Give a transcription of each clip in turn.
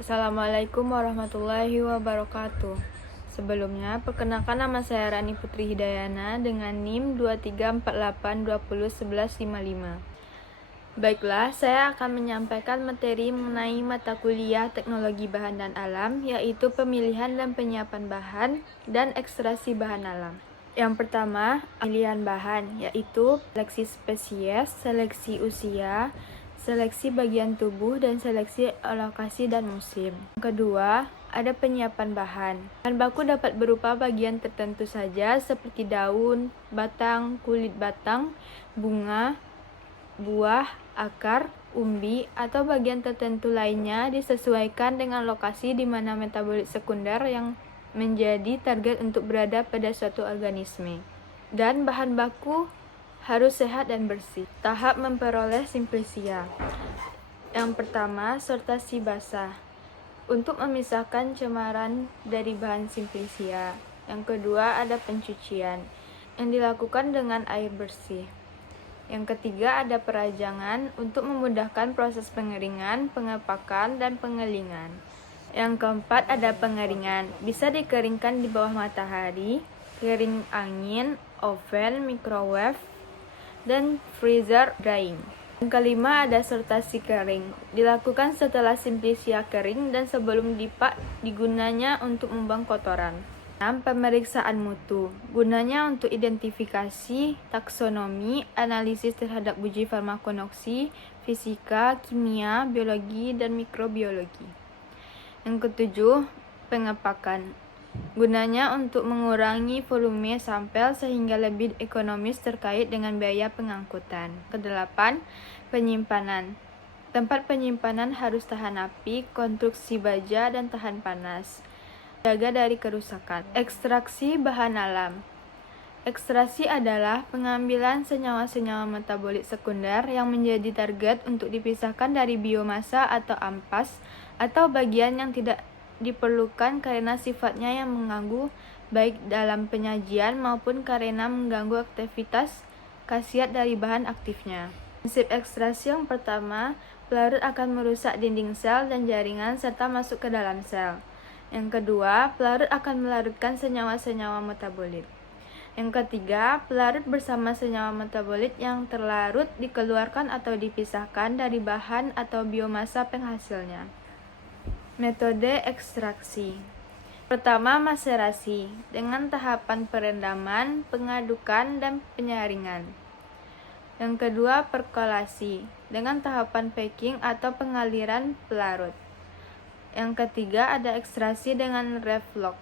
Assalamualaikum warahmatullahi wabarakatuh. Sebelumnya, perkenalkan nama saya Rani Putri Hidayana dengan NIM 2348201155. Baiklah, saya akan menyampaikan materi mengenai mata kuliah Teknologi Bahan dan Alam, yaitu pemilihan dan penyiapan bahan dan ekstraksi bahan alam. Yang pertama, pemilihan bahan, yaitu seleksi spesies, seleksi usia, seleksi bagian tubuh, dan seleksi lokasi dan musim. Yang kedua, ada penyiapan bahan. Bahan baku dapat berupa bagian tertentu saja seperti daun, batang, kulit batang, bunga, buah, akar, umbi, atau bagian tertentu lainnya disesuaikan dengan lokasi di mana metabolit sekunder yang menjadi target untuk berada pada suatu organisme. Dan bahan baku harus sehat dan bersih. Tahap memperoleh simplisia. Yang pertama, sortasi basah. Untuk memisahkan cemaran dari bahan simplisia. Yang kedua, ada pencucian yang dilakukan dengan air bersih. Yang ketiga, ada perajangan untuk memudahkan proses pengeringan, pengepakan, dan pengelingan. Yang keempat, ada pengeringan. Bisa dikeringkan di bawah matahari, kering angin, oven, microwave, dan freezer drying. Yang kelima, ada sortasi kering. Dilakukan setelah simplisia kering dan sebelum dipak digunanya untuk membuang kotoran. 6. Pemeriksaan mutu. Gunanya untuk identifikasi, taksonomi, analisis terhadap uji farmakonoksi, fisika, kimia, biologi, dan mikrobiologi. Yang ketujuh, pengepakan. Gunanya untuk mengurangi volume sampel sehingga lebih ekonomis terkait dengan biaya pengangkutan. Kedelapan, penyimpanan. Tempat penyimpanan harus tahan api, konstruksi baja, dan tahan panas. Jaga dari kerusakan. Ekstraksi bahan alam. Ekstraksi adalah pengambilan senyawa-senyawa metabolit sekunder yang menjadi target untuk dipisahkan dari biomasa atau ampas atau bagian yang tidak diperlukan karena sifatnya yang mengganggu baik dalam penyajian maupun karena mengganggu aktivitas khasiat dari bahan aktifnya. Prinsip ekstraksi yang pertama, pelarut akan merusak dinding sel dan jaringan serta masuk ke dalam sel. Yang kedua, pelarut akan melarutkan senyawa-senyawa metabolit. Yang ketiga, pelarut bersama senyawa metabolit yang terlarut dikeluarkan atau dipisahkan dari bahan atau biomasa penghasilnya. Metode ekstraksi. Pertama, maserasi dengan tahapan perendaman, pengadukan, dan penyaringan. Yang kedua, perkolasi dengan tahapan packing atau pengaliran pelarut. Yang ketiga, ada ekstraksi dengan reflux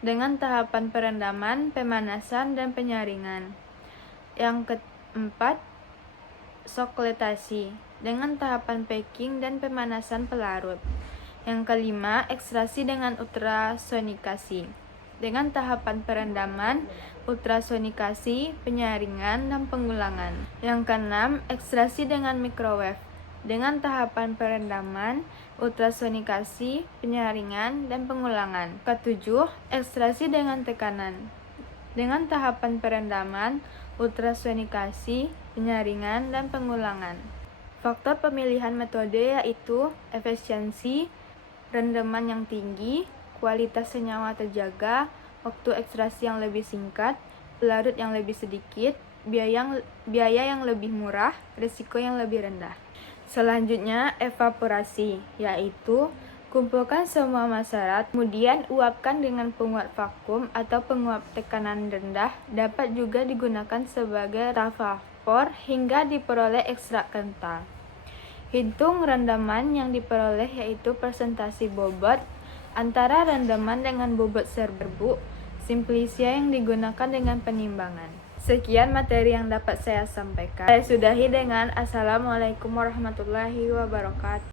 dengan tahapan perendaman, pemanasan, dan penyaringan. Yang keempat, sokletasi dengan tahapan packing dan pemanasan pelarut. Yang kelima, ekstraksi dengan ultrasonikasi dengan tahapan perendaman, ultrasonikasi, penyaringan, dan pengulangan. Yang keenam, ekstraksi dengan microwave dengan tahapan perendaman, ultrasonikasi, penyaringan, dan pengulangan. Ketujuh, ekstraksi dengan tekanan dengan tahapan perendaman, ultrasonikasi, penyaringan, dan pengulangan. Faktor pemilihan metode yaitu efisiensi, rendaman yang tinggi, kualitas senyawa terjaga, waktu ekstraksi yang lebih singkat, pelarut yang lebih sedikit, biaya yang lebih murah, risiko yang lebih rendah. Selanjutnya, evaporasi, yaitu kumpulkan semua masyarakat, kemudian uapkan dengan penguap vakum atau penguap tekanan rendah, dapat juga digunakan sebagai evapor hingga diperoleh ekstrak kental. Hitung rendaman yang diperoleh yaitu persentase bobot antara rendaman dengan bobot serbuk, simplisia yang digunakan dengan penimbangan. Sekian materi yang dapat saya sampaikan. Saya sudahi dengan Assalamualaikum warahmatullahi wabarakatuh.